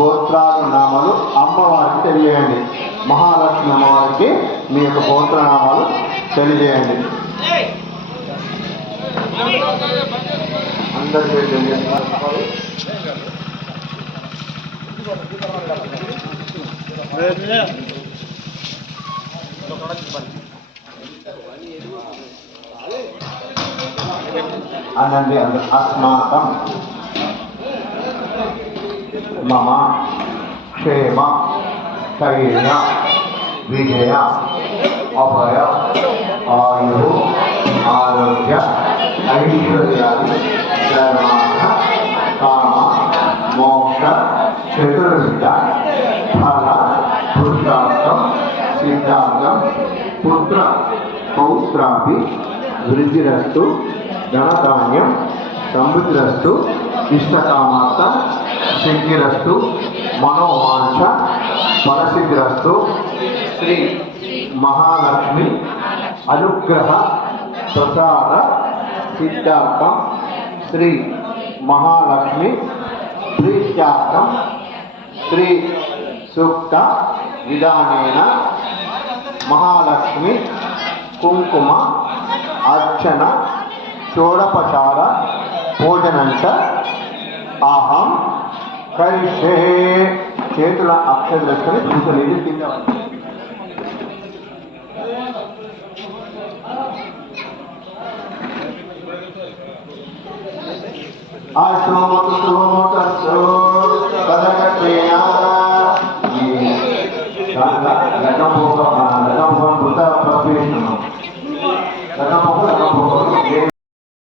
గోత్రాలు నామాలు అమ్మవారికి తెలియజేయండి. మహాలక్ష్మి అమ్మవారికి మీ యొక్క గోత్రనామాలు తెలియజేయండి. అందరికీ తెలియజేస్తున్నారు. అనండి అస్మాకం. మమ క్షేమ స్థైర్య విజయ అభయ ఆయు ఆరోగ్య ఐశ్వర్యాది ధర్మార్థ కామ మోక్ష చతుర్విధ ఫల పురుషార్థం సిద్ధార్థం పుత్ర పౌత్రాపి వృద్ధిరస్తు ధనధాన్యం సమృద్ధిరస్తు ఇష్టకామార్థ సిద్ధిరస్తు మనోవాంఛ పరసిద్ధిరస్తు శ్రీ మహాలక్ష్మి అనుగ్రహ ప్రసాద సిద్ధార్థం శ్రీ మహాలక్ష్మి ప్రీత్యార్థం శ్రీ సూక్త విధానేన మహాలక్ష్మి కుంకుమ అర్చన షోడపచార భోజనంచ ఆహం కరిషే చేతుల అక్షరస్కని కూర్చొని కింద ఆశ్రమస్తు పదకట్రేణ లగం లగం బుద్ధ ప్రవేశం లగం